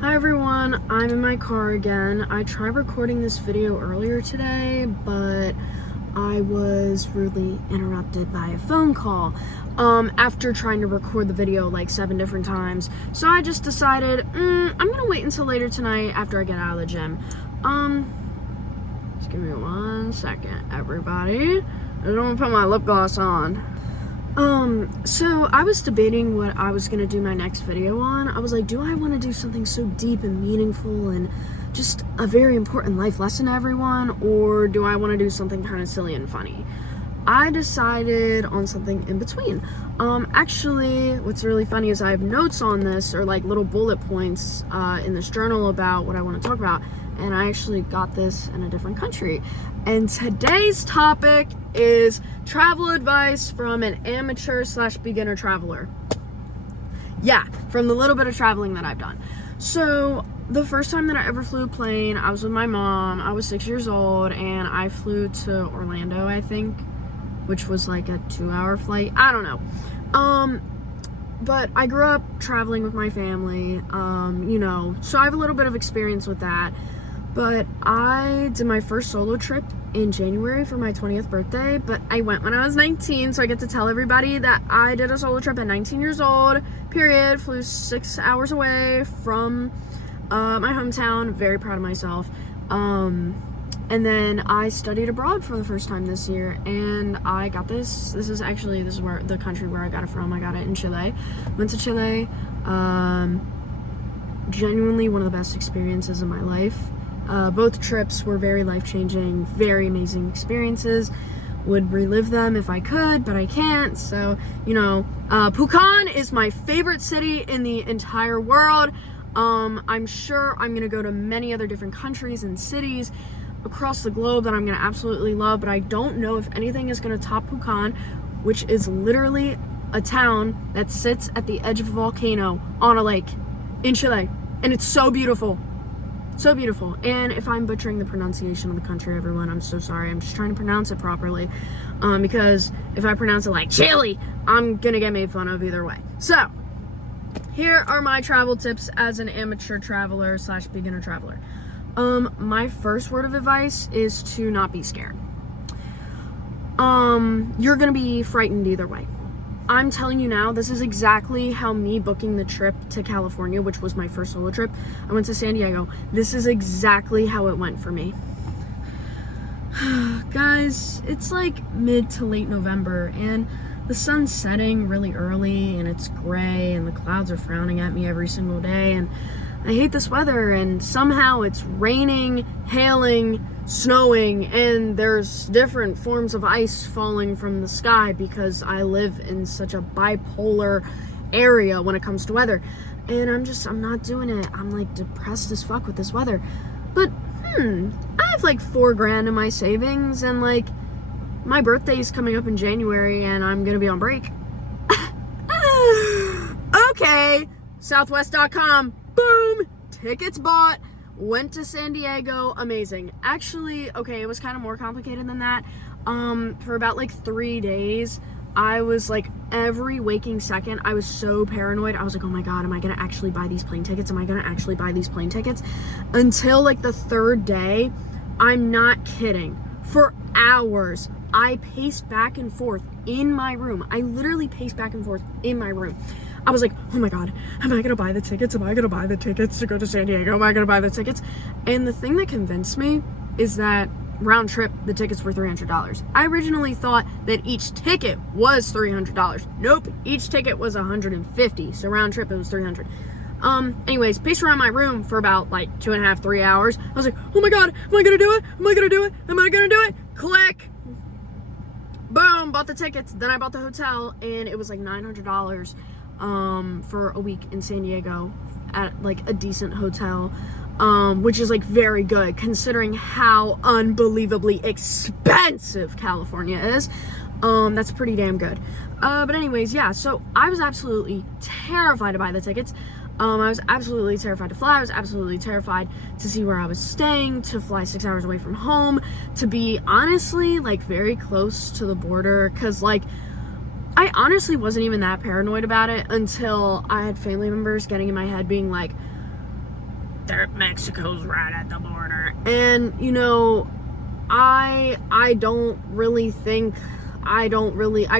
Hi everyone, I'm in my car again. I tried recording this video earlier today, but I was rudely interrupted by a phone call after trying to record the video like 7 different times. So I just decided, I'm gonna wait until later tonight after I get out of the gym. Just give me 1 second, everybody. I don't want to put my lip gloss on. So I was debating what I was gonna do my next video on. I was like, do I want to do something so deep and meaningful and just a very important life lesson to everyone, or do I want to do something kind of silly and funny? I decided on something in between. Actually, what's really funny is I have notes on this, or like little bullet points in this journal about what I want to talk about, and I actually got this in a different country. And today's topic is travel advice from an amateur/beginner traveler. Yeah, from the little bit of traveling that I've done. So the first time that I ever flew a plane, I was with my mom. I was 6 years old, and I flew to Orlando, I think, which was like a 2-hour flight. I don't know. But I grew up traveling with my family, so I have a little bit of experience with that. But I did my first solo trip in January for my 20th birthday, but I went when I was 19, so I get to tell everybody that I did a solo trip at 19 years old, period. Flew 6 hours away from my hometown. Very proud of myself. And then I studied abroad for the first time this year, and I got this. This is where the country where I got it from. I got it in Chile. Went to Chile. Genuinely one of the best experiences of my life. Both trips were very life-changing, very amazing experiences. Would relive them if I could, but I can't. So, Pucón is my favorite city in the entire world. I'm sure I'm gonna go to many other different countries and cities across the globe that I'm gonna absolutely love, but I don't know if anything is gonna top Pucón, which is literally a town that sits at the edge of a volcano on a lake in Chile, and it's so beautiful. So beautiful. And if I'm butchering the pronunciation of the country, everyone, I'm so sorry. I'm just trying to pronounce it properly, because if I pronounce it like Chile, I'm gonna get made fun of either way. So here are my travel tips as an amateur traveler/beginner traveler. My first word of advice is to not be scared. You're gonna be frightened either way. I'm telling you now, this is exactly how me booking the trip to California, which was my first solo trip, I went to San Diego. This is exactly how it went for me. Guys, it's like mid to late November, and the sun's setting really early, and it's gray, and the clouds are frowning at me every single day, and I hate this weather, and somehow it's raining, hailing, snowing, and there's different forms of ice falling from the sky because I live in such a bipolar area when it comes to weather. And I'm not doing it. I'm like depressed as fuck with this weather. But I have like $4,000 in my savings, and like my birthday's coming up in January, and I'm gonna be on break. Okay, Southwest.com. Boom! Tickets bought. Went to San Diego. Amazing. Actually, okay, it was kind of more complicated than that. For about like 3 days, I was like, every waking second, I was so paranoid. I was like, oh my God, am I gonna actually buy these plane tickets? Am I gonna actually buy these plane tickets? Until like the 3rd day, I'm not kidding. For hours, I paced back and forth in my room. I literally paced back and forth in my room. I was like, oh my God, am I gonna buy the tickets? Am I gonna buy the tickets to go to San Diego? Am I gonna buy the tickets? And the thing that convinced me is that round trip, the tickets were $300. I originally thought that each ticket was $300. Nope, each ticket was $150. So round trip, it was $300. Anyways, paced around my room for about like 2.5, 3 hours. I was like, oh my God, am I gonna do it? Am I gonna do it? Am I gonna do it? Click. Boom, bought the tickets. Then I bought the hotel, and it was like $900 for a week in San Diego at like a decent hotel, which is like very good considering how unbelievably expensive California is. That's pretty damn good. But anyways, yeah, so I was absolutely terrified to buy the tickets. I was absolutely terrified to fly. I was absolutely terrified to see where I was staying, to fly 6 hours away from home, to be honestly like very close to the border, because like I honestly wasn't even that paranoid about it until I had family members getting in my head being like, Mexico's right at the border. And, you know, I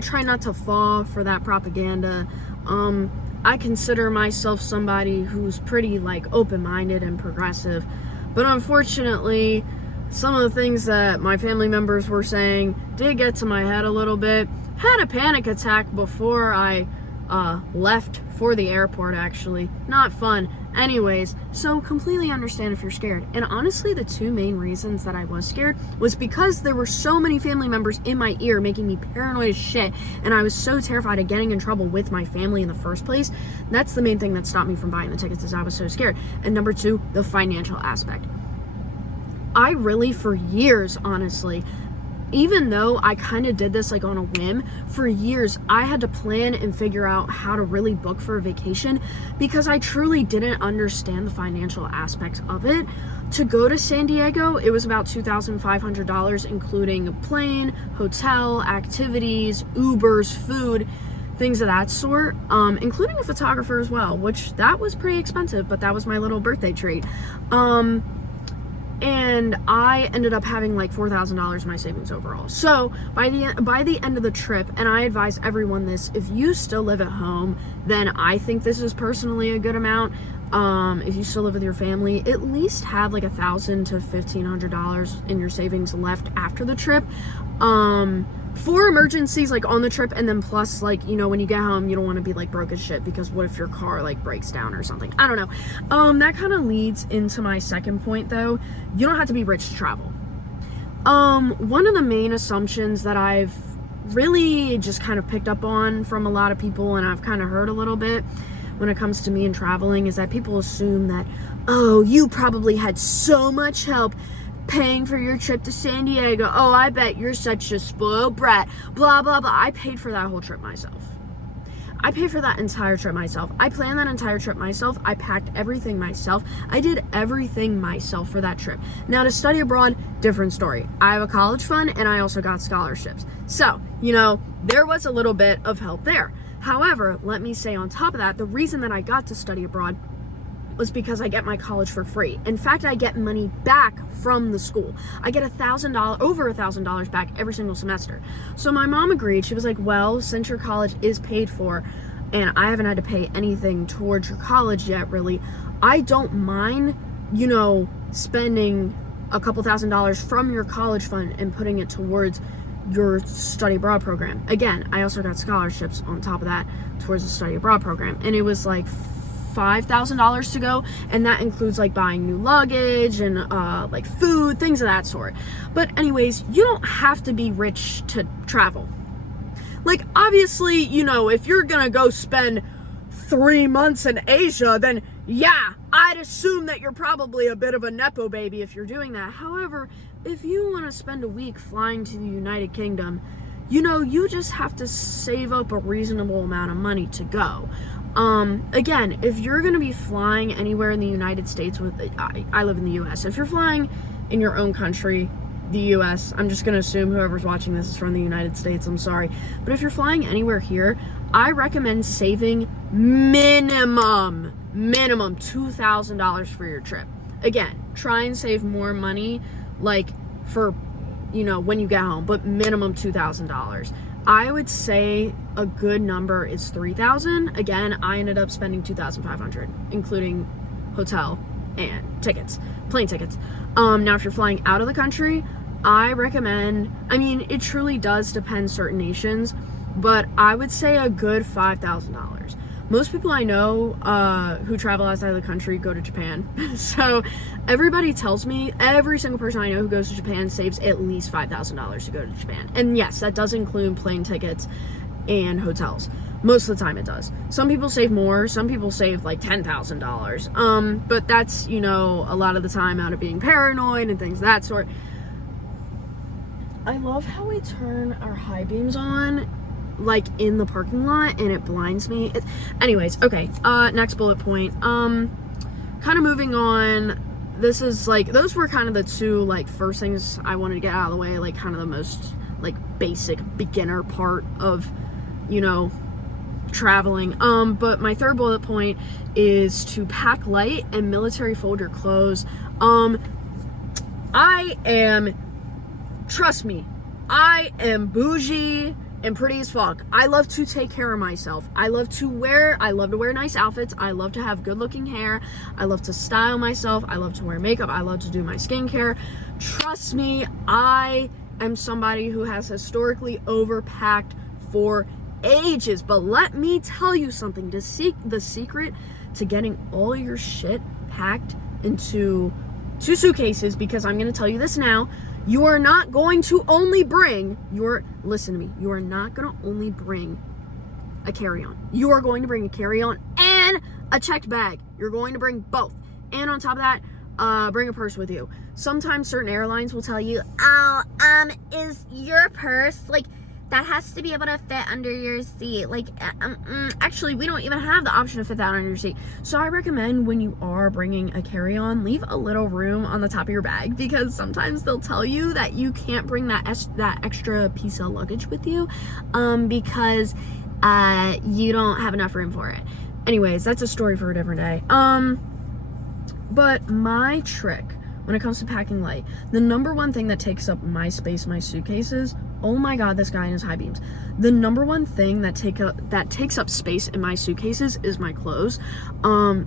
try not to fall for that propaganda. I consider myself somebody who's pretty, like, open-minded and progressive. But unfortunately, some of the things that my family members were saying did get to my head a little bit. Had a panic attack before I left for the airport, actually. Not fun. Anyways, so completely understand if you're scared. And honestly, the two main reasons that I was scared was because there were so many family members in my ear making me paranoid as shit, and I was so terrified of getting in trouble with my family in the first place. That's the main thing that stopped me from buying the tickets, is I was so scared. And number two, the financial aspect. I really, for years, honestly, even though I kind of did this like on a whim, for years I had to plan and figure out how to really book for a vacation because I truly didn't understand the financial aspects of it. To go to San Diego, it was about $2,500, including a plane, hotel, activities, Ubers, food, things of that sort, including a photographer as well, which that was pretty expensive, but that was my little birthday treat. And I ended up having like $4,000 in my savings overall. So by the end of the trip, and I advise everyone this, if you still live at home, then I think this is personally a good amount. If you still live with your family, at least have like $1,000 to $1,500 in your savings left after the trip. For emergencies, like on the trip, and then plus, like, you know, when you get home, you don't want to be like broke as shit, because what if your car like breaks down or something? I don't know. That kind of leads into my second point, though. You don't have to be rich to travel. One of the main assumptions that I've really just kind of picked up on from a lot of people, and I've kind of heard a little bit when it comes to me and traveling, is that people assume that, oh, you probably had so much help paying for your trip to San Diego. Oh, I bet you're such a spoiled brat. Blah, blah, blah. I paid for that whole trip myself. I paid for that entire trip myself. I planned that entire trip myself. I packed everything myself. I did everything myself for that trip. Now, to study abroad, different story. I have a college fund, and I also got scholarships. So, you know, there was a little bit of help there. However, let me say on top of that, the reason that I got to study abroad was because I get my college for free. In fact, I get money back from the school. I get over $1,000 back every single semester. So my mom agreed. She was like, well, since your college is paid for and I haven't had to pay anything towards your college yet, really, I don't mind, you know, spending a couple $1,000s from your college fund and putting it towards your study abroad program. Again, I also got scholarships on top of that towards the study abroad program, and it was like $5,000 to go, and that includes like buying new luggage and like food, things of that sort. But anyways, you don't have to be rich to travel. Like, obviously, you know, if you're gonna go spend 3 months in Asia, then yeah, I'd assume that you're probably a bit of a nepo baby if you're doing that. However, if you want to spend a week flying to the United Kingdom, you know, you just have to save up a reasonable amount of money to go. Again, if you're going to be flying anywhere in the United States, I live in the US. If you're flying in your own country, the US, I'm just going to assume whoever's watching this is from the United States, I'm sorry. But if you're flying anywhere here, I recommend saving minimum $2,000 for your trip. Again, try and save more money, like, for, you know, when you get home, but minimum $2,000. I would say a good number is $3,000. Again, I ended up spending $2,500, including hotel and tickets, plane tickets. Now, if you're flying out of the country, I recommend, I mean, it truly does depend certain nations, but I would say a good $5,000. Most people I know who travel outside of the country go to Japan. So everybody tells me, every single person I know who goes to Japan saves at least $5,000 to go to Japan. And yes, that does include plane tickets and hotels. Most of the time it does. Some people save more. Some people save like $10,000. But that's, you know, a lot of the time out of being paranoid and things of that sort. I love how we turn our high beams on, like, in the parking lot, and it blinds me. Anyways, okay, next bullet point. Kind of moving on. This is, like, those were kind of the two, like, first things I wanted to get out of the way, like, kind of the most, like, basic beginner part of, you know, traveling. But my third bullet point is to pack light and military fold your clothes. Trust me, I am bougie and pretty as fuck. I love to take care of myself. I love to wear nice outfits. I love to have good looking hair. I love to style myself. I love to wear makeup. I love to do my skincare. Trust me, I am somebody who has historically overpacked for ages. But let me tell you something. The secret to getting all your shit packed into 2 suitcases, because I'm going to tell you this now, you are not going to only bring listen to me, you are not going to only bring a carry-on. You are going to bring a carry-on and a checked bag. You're going to bring both. And on top of that, bring a purse with you. Sometimes certain airlines will tell you, oh, is your purse, like, that has to be able to fit under your seat. Like, actually, we don't even have the option to fit that under your seat. So I recommend when you are bringing a carry-on, leave a little room on the top of your bag, because sometimes they'll tell you that you can't bring that extra piece of luggage with you, because you don't have enough room for it. Anyways, that's a story for a different day. But my trick when it comes to packing light, the number one thing that takes up my space, my suitcases, oh my god, this guy in his high beams. The number one thing that takes up space in my suitcases is my clothes.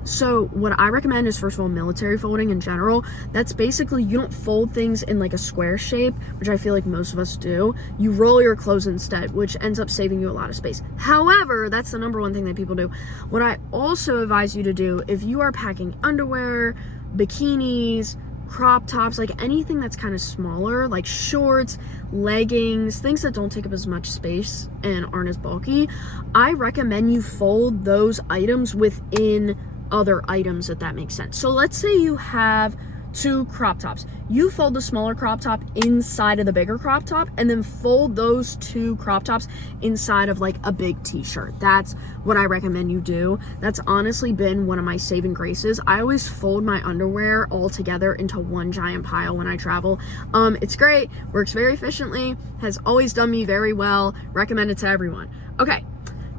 So what I recommend is, first of all, military folding in general. That's basically, you don't fold things in like a square shape, which I feel like most of us do. You roll your clothes instead, which ends up saving you a lot of space. However, that's the number one thing that people do. What I also advise you to do, if you are packing underwear, bikinis, crop tops, like anything that's kind of smaller, like shorts, leggings, things that don't take up as much space and aren't as bulky, I recommend you fold those items within other items, if that makes sense. So let's say you have 2 crop tops. You fold the smaller crop top inside of the bigger crop top, and then fold those 2 crop tops inside of like a big t-shirt. That's what I recommend you do. That's honestly been one of my saving graces. I always fold my underwear all together into one giant pile when I travel. It's great, works very efficiently, has always done me very well. Recommend it to everyone. Okay,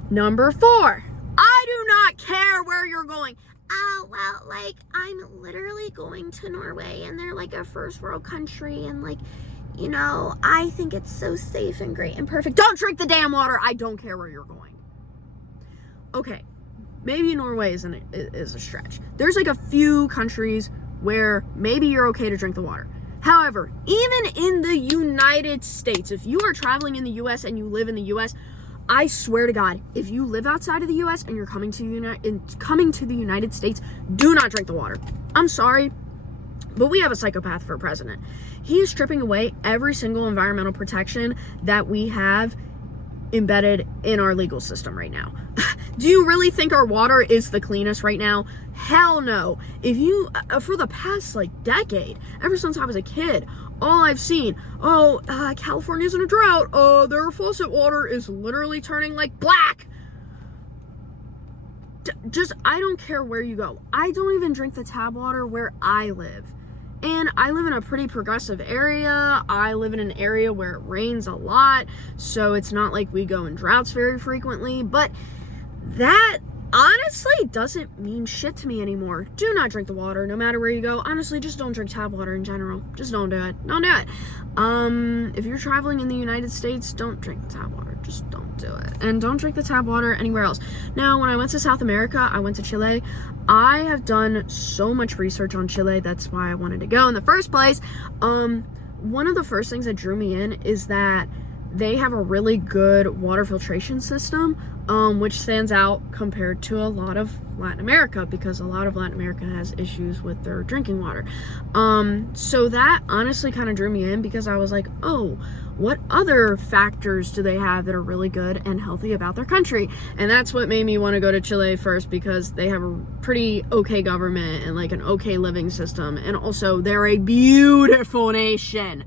number 4. I do not care where you're going. Oh, well, like, I'm literally going to Norway, and they're like a first world country, and like, you know, I think it's so safe and great and perfect. Don't drink the damn water. I don't care where you're going. Okay, maybe Norway is a stretch. There's like a few countries where maybe you're okay to drink the water. However, even in the United States, if you are traveling in the U.S. and you live in the U.S., I swear to God, if you live outside of the U.S. and you're coming to the United States, do not drink the water. I'm sorry, but we have a psychopath for president. He is stripping away every single environmental protection that we have embedded in our legal system right now. Do you really think our water is the cleanest right now? Hell no. If you, for the past like decade, ever since I was a kid, all I've seen, California's in a drought, their faucet water is literally turning like black. I don't care where you go. I don't even drink the tap water where I live. And I live in a pretty progressive area. I live in an area where it rains a lot, so it's not like we go in droughts very frequently, but that honestly doesn't mean shit to me anymore. Do not drink the water, no matter where you go. Honestly, just don't drink tap water in general. Just don't do it. Don't do it. If you're traveling in the United States, don't drink the tap water. Just don't do it. And don't drink the tap water anywhere else. Now, when I went to South America, I went to Chile. I have done so much research on Chile. That's why I wanted to go in the first place. One of the first things that drew me in is that they have a really good water filtration system, which stands out compared to a lot of Latin America, because a lot of Latin America has issues with their drinking water. So that honestly kind of drew me in, because I was like, oh, what other factors do they have that are really good and healthy about their country? And that's what made me want to go to Chile first, because they have a pretty okay government and like an okay living system. And also, they're a beautiful nation.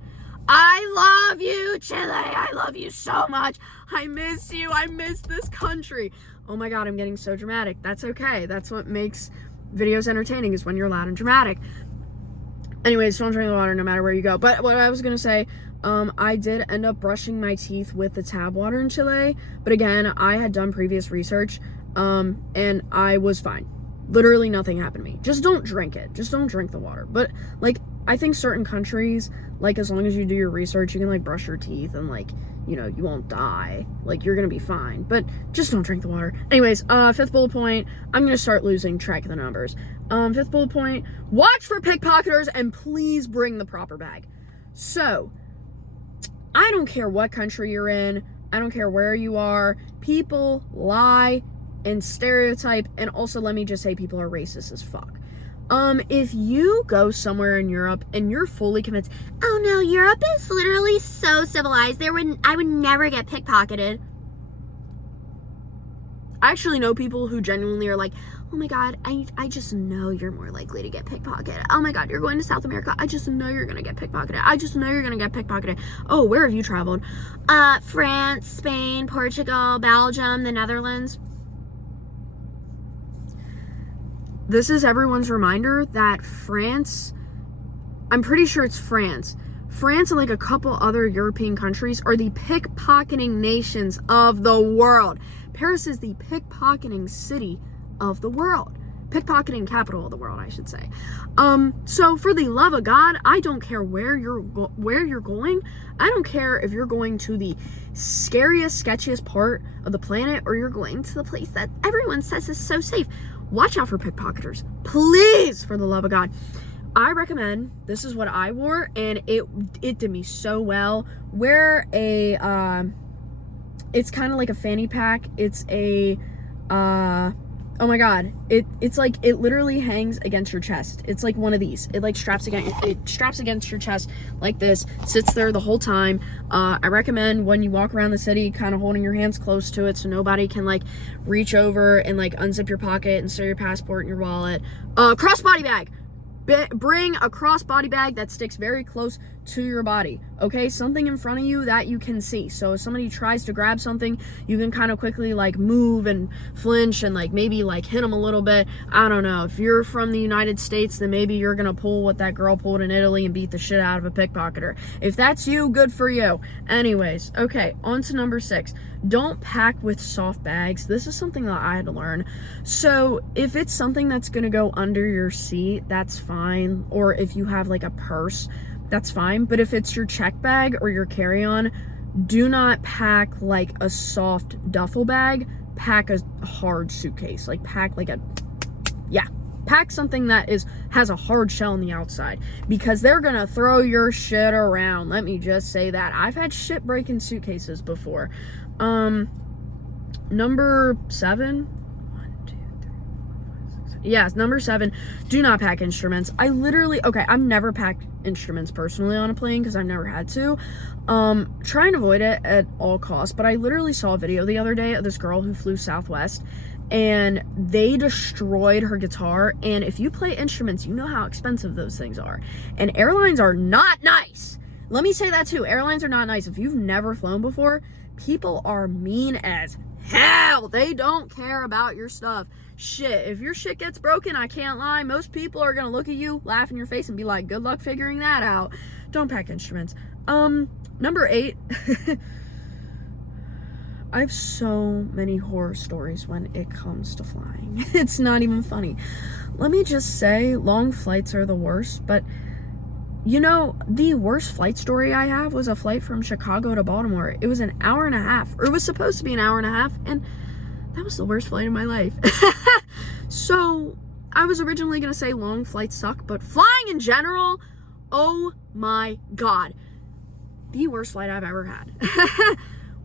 I love you, Chile. I love you so much. I miss you. I miss this country. Oh my God, I'm getting so dramatic. That's okay. That's what makes videos entertaining, is when you're loud and dramatic. Anyways, don't drink the water no matter where you go. But what I was going to say, I did end up brushing my teeth with the tap water in Chile, but again, I had done previous research, and I was fine. Literally nothing happened to me. Just don't drink it. Just don't drink the water. But, like, I think certain countries, like, as long as you do your research, you can, like, brush your teeth and, like, you know, you won't die. Like, you're gonna be fine. But just don't drink the water. Anyways, fifth bullet point, I'm gonna start losing track of the numbers. Fifth bullet point, watch for pickpocketers and please bring the proper bag. So, I don't care what country you're in. I don't care where you are. People lie and stereotype, and also let me just say people are racist as fuck. If you go somewhere in Europe and you're fully convinced, oh no, Europe is literally so civilized, I would never get pickpocketed. I actually know people who genuinely are like, oh my god, I just know you're more likely to get pickpocketed. Oh my god, you're going to South America. I just know you're gonna get pickpocketed. I just know you're gonna get pickpocketed. Oh, where have you traveled? France, Spain, Portugal, Belgium, the Netherlands. This is everyone's reminder that France, I'm pretty sure it's France and like a couple other European countries are the pickpocketing nations of the world. Paris is the pickpocketing city of the world. Pickpocketing capital of the world, I should say. So for the love of God, I don't care where you're going. I don't care if you're going to the scariest, sketchiest part of the planet or you're going to the place that everyone says is so safe. Watch out for pickpocketers. Please, for the love of God. I recommend, this is what I wore, and it did me so well. Wear a, it's kind of like a fanny pack. It's a, oh my god, it's like, it literally hangs against your chest. It's like one of these. It like straps against your chest like this, sits there the whole time. I recommend when you walk around the city, kind of holding your hands close to it so nobody can like reach over and like unzip your pocket and steal your passport and your wallet. Crossbody bag. Bring a crossbody bag that sticks very close to your body, okay? Something in front of you that you can see. So if somebody tries to grab something, you can kind of quickly like move and flinch and like maybe like hit them a little bit. I don't know. If you're from the United States, then maybe you're gonna pull what that girl pulled in Italy and beat the shit out of a pickpocketer. If that's you, good for you. Anyways, okay, on to number 6. Don't pack with soft bags. This is something that I had to learn. So if it's something that's gonna go under your seat, that's fine. Or if you have like a purse, that's fine. But if it's your check bag or your carry-on, do not pack like a soft duffel bag. Pack a hard suitcase. Like pack like a, yeah. Pack something that has a hard shell on the outside, because they're gonna throw your shit around. Let me just say that. I've had shit breaking suitcases before. Number 7. Yes, number 7, do not pack instruments. I've never packed instruments personally on a plane because I've never had to. Try and avoid it at all costs, but I literally saw a video the other day of this girl who flew Southwest, and they destroyed her guitar. And if you play instruments, you know how expensive those things are. And airlines are not nice. Let me say that too. Airlines are not nice. If you've never flown before, people are mean as hell. They don't care about your stuff. Shit, if your shit gets broken, I can't lie, most people are gonna look at you, laugh in your face, and be like, good luck figuring that out. Don't pack instruments. Number 8. I have so many horror stories when it comes to flying. It's not even funny. Let me just say, long flights are the worst, but you know, the worst flight story I have was a flight from Chicago to Baltimore. It was an hour and a half, or it was supposed to be an hour and a half, and that was the worst flight of my life. So, I was originally going to say long flights suck, but flying in general, oh my god. The worst flight I've ever had.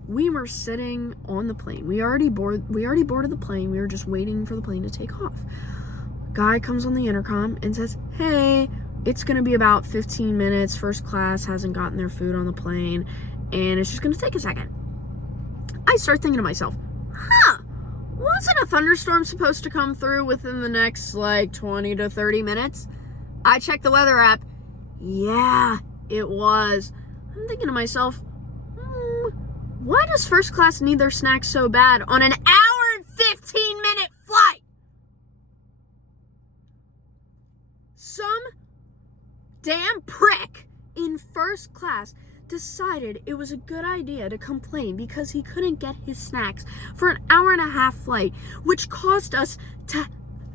We were sitting on the plane. We already boarded the plane. We were just waiting for the plane to take off. Guy comes on the intercom and says, hey, it's going to be about 15 minutes. First class hasn't gotten their food on the plane, and it's just going to take a second. I start thinking to myself, wasn't a thunderstorm supposed to come through within the next, 20 to 30 minutes? I checked the weather app. Yeah, it was. I'm thinking to myself, why does first class need their snacks so bad on an hour and 15-minute flight? Some damn prick in first class decided it was a good idea to complain because he couldn't get his snacks for an hour-and-a-half flight, which caused us to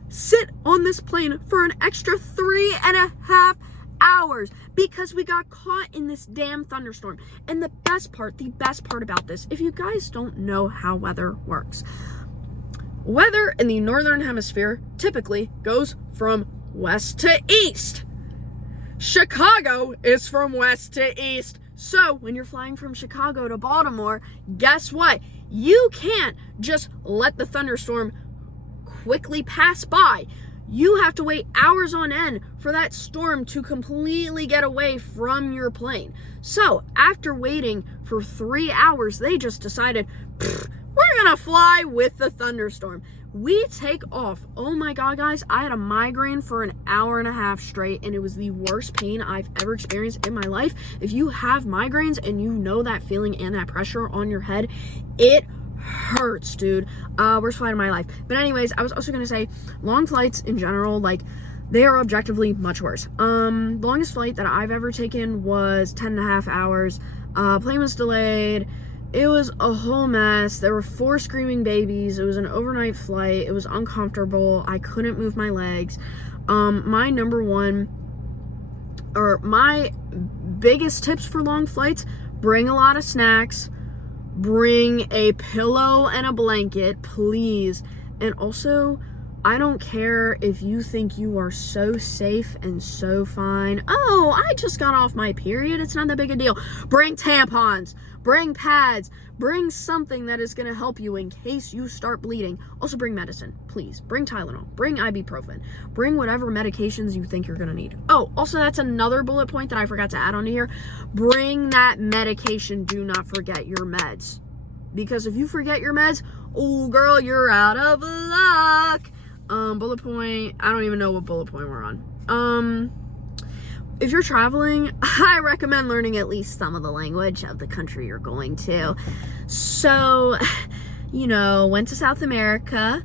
sit on this plane for an extra 3.5 hours because we got caught in this damn thunderstorm. And the best part about this, if you guys don't know how weather works, weather in the northern hemisphere typically goes from west to east. Chicago is from west to east. So when you're flying from Chicago to Baltimore, guess what? You can't just let the thunderstorm quickly pass by. You have to wait hours on end for that storm to completely get away from your plane. So after waiting for 3 hours, they just decided, we're gonna fly with the thunderstorm. We take off. Oh my God, guys, I had a migraine for an hour-and-a-half straight, and it was the worst pain I've ever experienced in my life. If you have migraines and you know that feeling and that pressure on your head, it hurts, dude. Worst flight of my life. But anyways, I was also gonna say, long flights in general, like, they are objectively much worse. The longest flight that I've ever taken was 10.5 hours. Plane was delayed. It was a whole mess. There were 4 screaming babies. It was an overnight flight. It was uncomfortable. I couldn't move my legs. My biggest tips for long flights: bring a lot of snacks, bring a pillow and a blanket, please. And also, I don't care if you think you are so safe and so fine. Oh, I just got off my period. It's not that big a deal. Bring tampons, bring pads, bring something that is going to help you in case you start bleeding. Also bring medicine, please. Bring Tylenol, bring ibuprofen, bring whatever medications you think you're going to need. Oh, also that's another bullet point that I forgot to add onto here. Bring that medication. Do not forget your meds. Because if you forget your meds, oh girl, you're out of luck. Bullet point, I don't even know what bullet point we're on. If you're traveling, I recommend learning at least some of the language of the country you're going to. So, went to South America,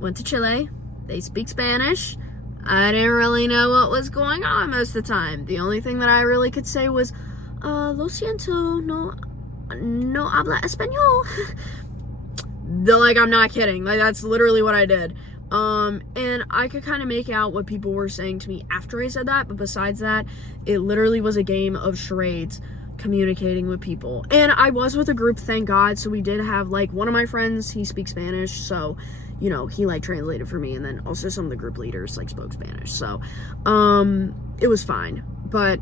went to Chile. They speak Spanish. I didn't really know what was going on most of the time. The only thing that I really could say was, lo siento, no habla español. I'm not kidding. That's literally what I did. And I could kind of make out what people were saying to me after I said that, but besides that, it literally was a game of charades communicating with people. And I was with a group, thank God, so we did have, one of my friends, he speaks Spanish, so, he, translated for me, and then also some of the group leaders, spoke Spanish, so, it was fine, but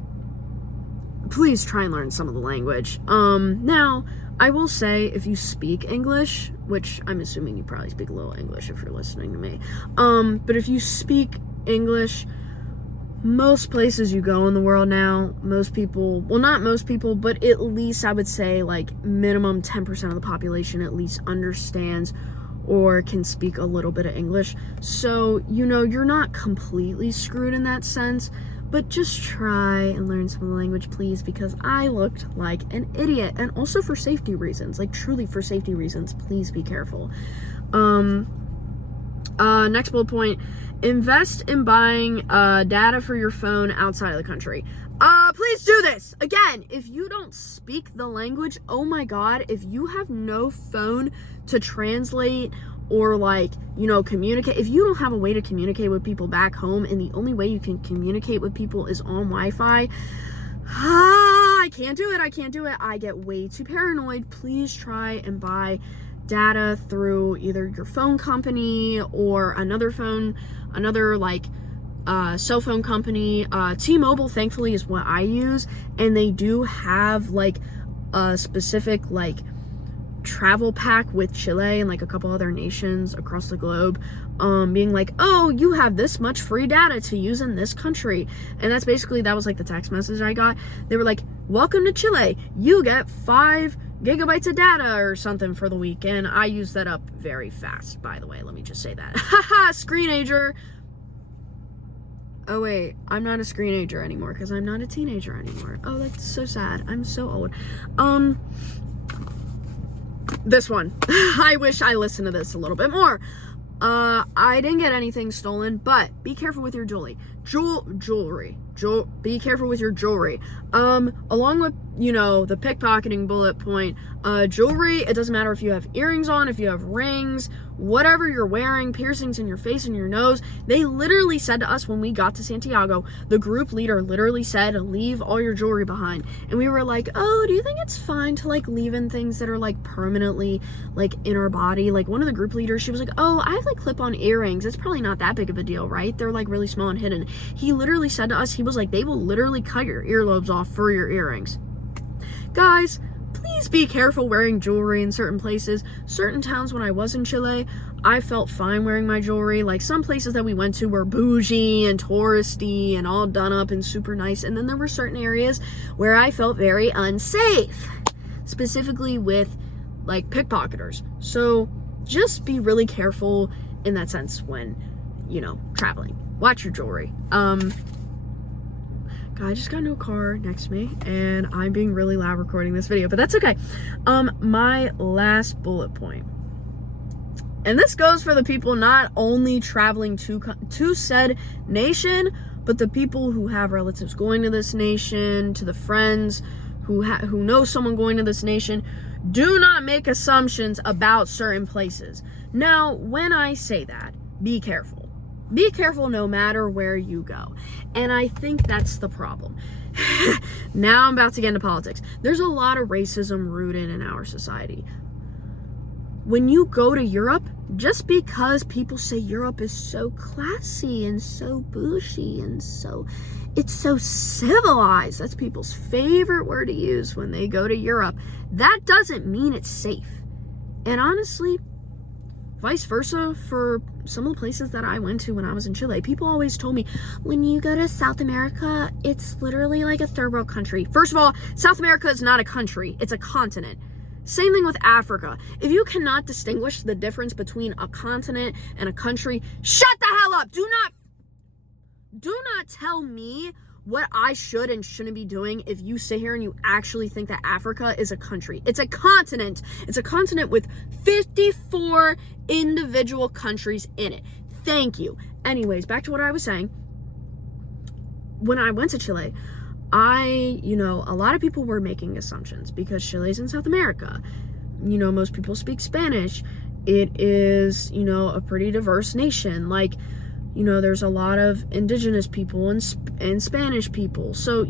please try and learn some of the language. Now, I will say, if you speak English, which I'm assuming you probably speak a little English if you're listening to me, but if you speak English, most places you go in the world now, most people, well, not most people, but at least I would say, minimum 10% of the population at least understands or can speak a little bit of English. So, you're not completely screwed in that sense. But just try and learn some of the language, please, because I looked like an idiot. And also for safety reasons, truly for safety reasons, please be careful. Next bullet point, invest in buying data for your phone outside of the country. Please do this. Again, if you don't speak the language, oh my God, if you have no phone to translate or communicate, if you don't have a way to communicate with people back home and the only way you can communicate with people is on Wi-Fi, I can't do it. I get way too paranoid. Please try and buy data through either your phone company or another cell phone company. T-Mobile, thankfully, is what I use, and they do have a specific travel pack with Chile and a couple other nations across the globe, being oh, you have this much free data to use in this country. And that was the text message I got. They were welcome to Chile, you get 5 gigabytes of data or something for the week. And I use that up very fast, by the way, let me just say that. Haha, screenager. Oh wait, I'm not a screenager anymore because I'm not a teenager anymore. Oh, that's so sad. I'm so old. This one. I wish I listened to this a little bit more. I didn't get anything stolen, but be careful with your jewelry. Be careful with your jewelry. Along with, the pickpocketing bullet point, jewelry, it doesn't matter if you have earrings on, if you have rings, whatever you're wearing, piercings in your face and your nose. They literally said to us when we got to Santiago, the group leader literally said, leave all your jewelry behind. And we were like, oh, do you think it's fine to leave in things that are permanently in our body? One of the group leaders, she was like, oh, I have clip-on earrings. It's probably not that big of a deal, right? They're really small and hidden. He literally said to us, he was like, they will literally cut your earlobes off for your earrings. Guys, please be careful wearing jewelry in certain places. Certain towns when I was in Chile, I felt fine wearing my jewelry. Some places that we went to were bougie and touristy and all done up and super nice. And then there were certain areas where I felt very unsafe, specifically with pickpocketers. So just be really careful in that sense when, traveling. Watch your jewelry. I just got into a car next to me and I'm being really loud recording this video, but that's okay. My last bullet point, and this goes for the people not only traveling to said nation, but the people who have relatives going to this nation, to the friends who know someone going to this nation. Do not make assumptions about certain places. Now, when I say that, be careful. Be careful no matter where you go. And I think that's the problem. Now I'm about to get into politics. There's a lot of racism rooted in our society. When you go to Europe, just because people say Europe is so classy and so bougie and it's so civilized, that's people's favorite word to use when they go to Europe, that doesn't mean it's safe. And honestly, vice versa for some of the places that I went to when I was in Chile. People always told me, when you go to South America, it's literally like a third world country. First of all, South America is not a country, it's a continent. Same thing with Africa. If you cannot distinguish the difference between a continent and a country, shut the hell up. Do not tell me what I should and shouldn't be doing if you sit here and you actually think that Africa is a country. It's a continent. It's a continent with 54 individual countries in it. Thank you. Anyways, back to what I was saying. When I went to Chile, a lot of people were making assumptions because Chile's in South America. Most people speak Spanish. It is, a pretty diverse nation. There's a lot of indigenous people and Spanish people. So,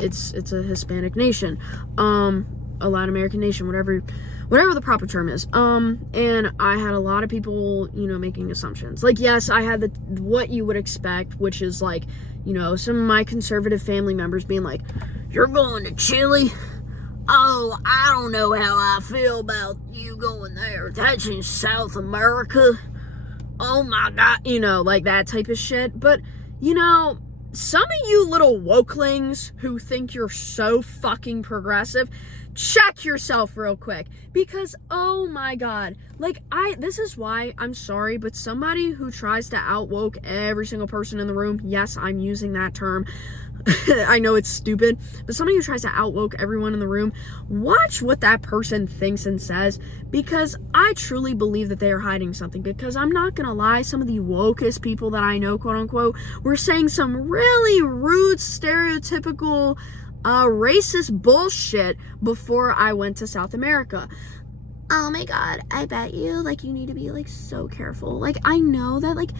it's a Hispanic nation. A Latin American nation, whatever the proper term is. And I had a lot of people, making assumptions. Yes, I had what you would expect, which is some of my conservative family members being like, you're going to Chile? Oh, I don't know how I feel about you going there. That's in South America. Oh my God, that type of shit. But, some of you little wokelings who think you're so fucking progressive, check yourself real quick. Because, oh my God, this is why, I'm sorry, but somebody who tries to outwoke every single person in the room, yes, I'm using that term. I know it's stupid, but somebody who tries to outwoke everyone in the room, watch what that person thinks and says, because I truly believe that they are hiding something. Because I'm not gonna lie, some of the wokest people that I know, quote unquote, were saying some really rude, stereotypical, racist bullshit before I went to South America. Oh my God, I bet you, you need to be, so careful. I know that,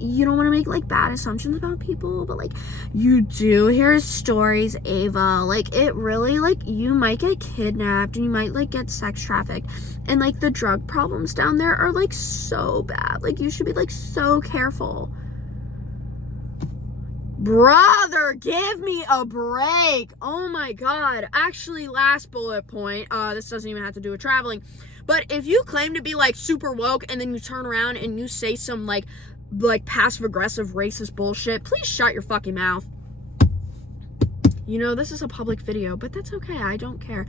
you don't want to make bad assumptions about people, but you do hear stories, Ava, it really you might get kidnapped and you might get sex trafficked, and the drug problems down there are so bad. You should be so careful. Brother, give me a break. Oh my God. Actually, last bullet point, this doesn't even have to do with traveling, but if you claim to be super woke and then you turn around and you say some passive-aggressive racist bullshit, please shut your fucking mouth. This is a public video, but that's okay. I don't care.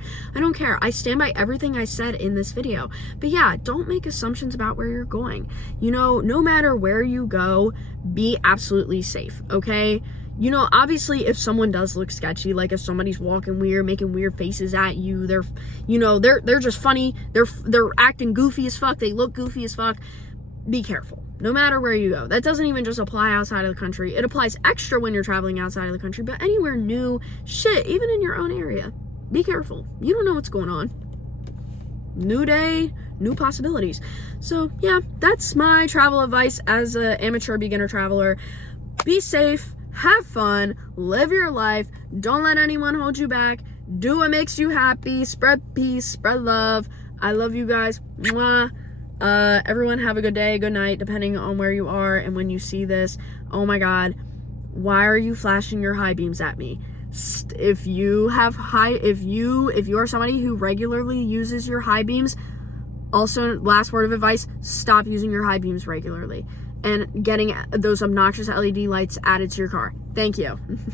I stand by everything I said in this video. But yeah, don't make assumptions about where you're going. No matter where you go, be absolutely safe, okay? you know, obviously if someone does look sketchy, like if somebody's walking weird, making weird faces at you, they're, you know, they're just funny, they're acting goofy as fuck, they look goofy as fuck, be careful. No matter where you go. That doesn't even just apply outside of the country. It applies extra when you're traveling outside of the country, but anywhere new, shit, even in your own area. Be careful. You don't know what's going on. New day, new possibilities. So yeah, that's my travel advice as an amateur beginner traveler. Be safe, have fun, live your life, don't let anyone hold you back, do what makes you happy, spread peace, spread love. I love you guys. Mwah. Everyone have a good day, good night, depending on where you are and when you see this. Oh my god, why are you flashing your high beams at me? If you are somebody who regularly uses your high beams, also, last word of advice, stop using your high beams regularly and getting those obnoxious LED lights added to your car. Thank you.